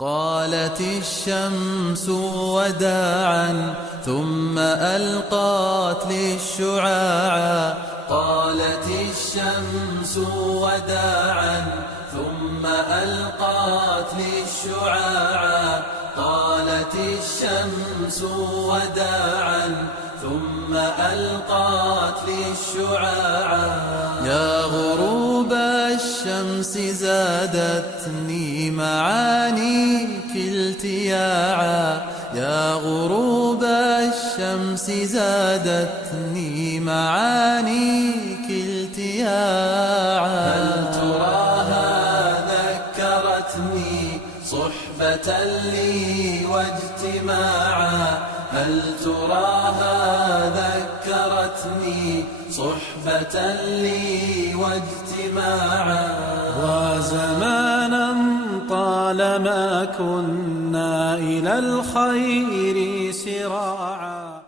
قالت الشمس وداعا ثم ألقت للشعاعا. قالت الشمس وداعا ثم ألقت للشعاعا. قالت الشمس وداعا ثم ألقت للشعاعا. يا غروب الشمس زادتني معانيك التياعا. يا غروب الشمس زادتني معانيك التياعا. هل تراها ذكرتني صحبة لي واجتماعا. هل تراها ذكرتني صحبة لي واجتماعا. وزمانا طالما كنا إلى الخير سراعا.